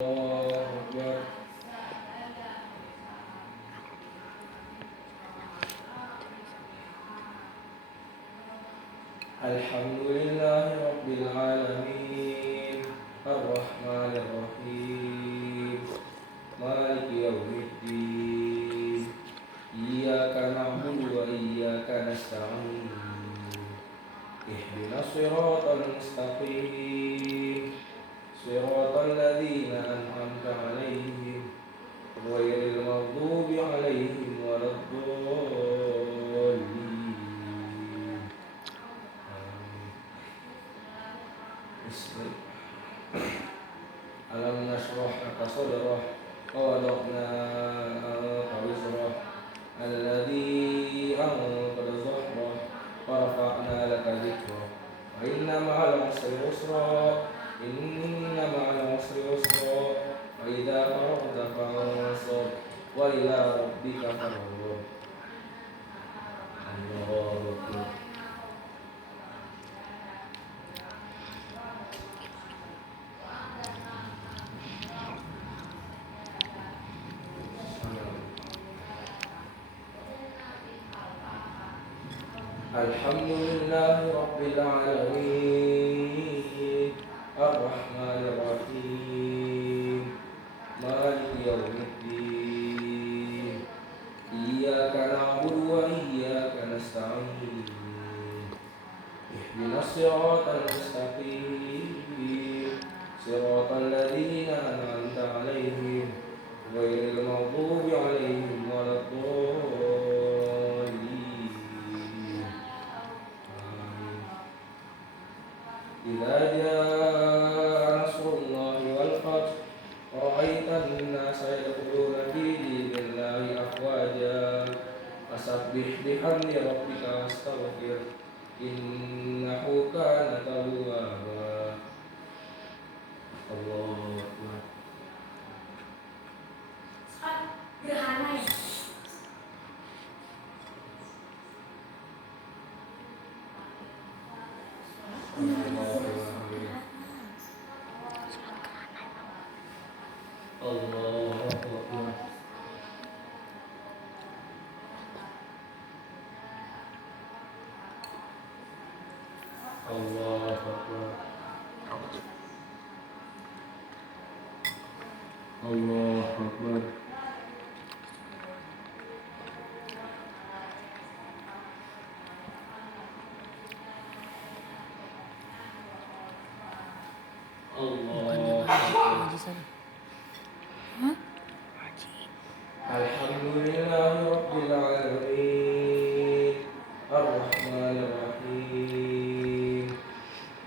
Allahu Alhamdulillahi Rabbil Alamin Ar-Rahmanir Rahim Maliki Yawmiddin Iyyaka na'budu wa iyyaka nasta'in Ihdinas siratal mustaqim Siratal ladzina an'amta 'alaihim ghairil maghdubi 'alaihim waladdallin. Alam nashrah laka sadrak wa wada'na 'anka wizrak alladzi anqadha dhahrak wa rafa'na laka dhikrak wa inna ma'al 'usri yusra inna ma'al 'usri yusra wa idza faragta fansab wa ila rabbika farghab. Allahu akbar. Alhamdulillahi Rabbil Alamin Ar-Rahmanir Rahim Maliki Yawmiddin Iyyaka na'budu wa iyyaka nasta'in Ihdinas siratal mustaqim Siratal ladzina an'amta 'alaihim ghairil maghdubi 'alaihim waladdallin. Idza jaa nasrullahi wal fath ra'aitan nasa yadkhuluna fi dinillahi afwaja fasabbih bihamdi rabbika wastaghfir innahu kana tawwaba. Allahu akbar. Gerhana ya? Alhamdulillahi Rabbil Alamin Ar-Rahmanir Rahim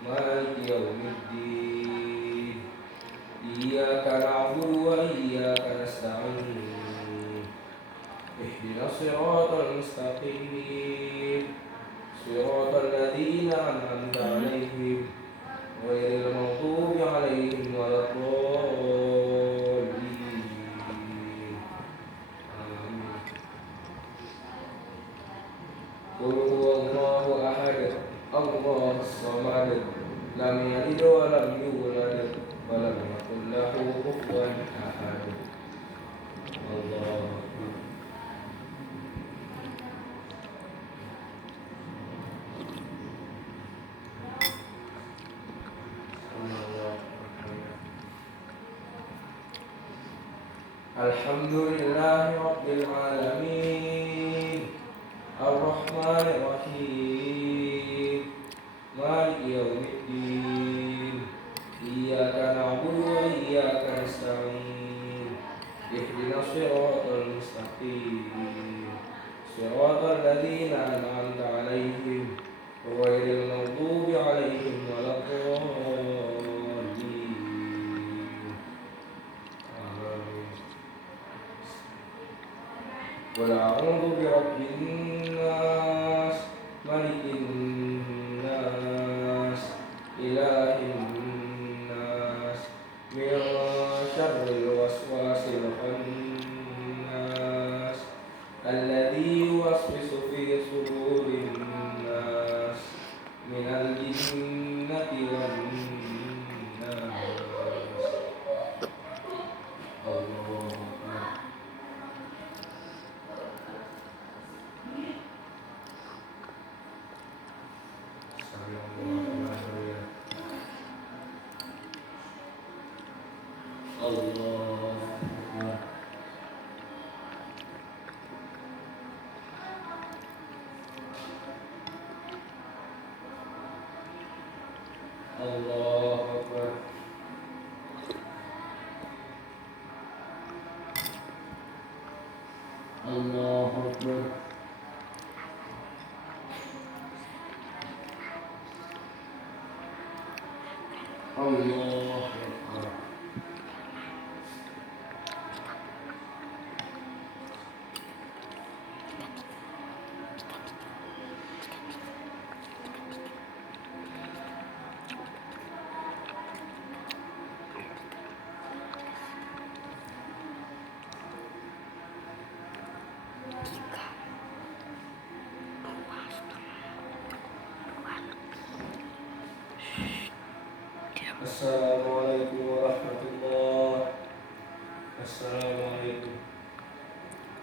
Maliki Yawmiddin Iyyaka na'budu wa iyyaka nasta'in Ihdinas siratal mustaqim Siratal ladzina an'amta 'alaihim ghairil maghdubi 'alaihim waladdallin. Qul huwallahu ahad, Allahus samad, lam yalid wa lam yulad wa lam yakul lahu kufuwan ahad. Allahu akbar. Alhamdulillahi Rabbil Alamin Ar-Rahmanir Rahim Maliki Yawmiddin Iyyaka na'budu wa iyyaka nasta'in Ihdinas siratal mustaqim Siratal ladzina an'amta 'alaihim ghairil maghdubi 'alaihim waladdallin. Qul a'udzu birabbin nas malikin nas ilahin nas min syarril waswasil khannas alladzi yuwaswisu fi sudurin nas minal jinnati wan nas. Allah Akbar. Allah Akbar. Allah Akbar. Allah Akbar. Assalamualaikum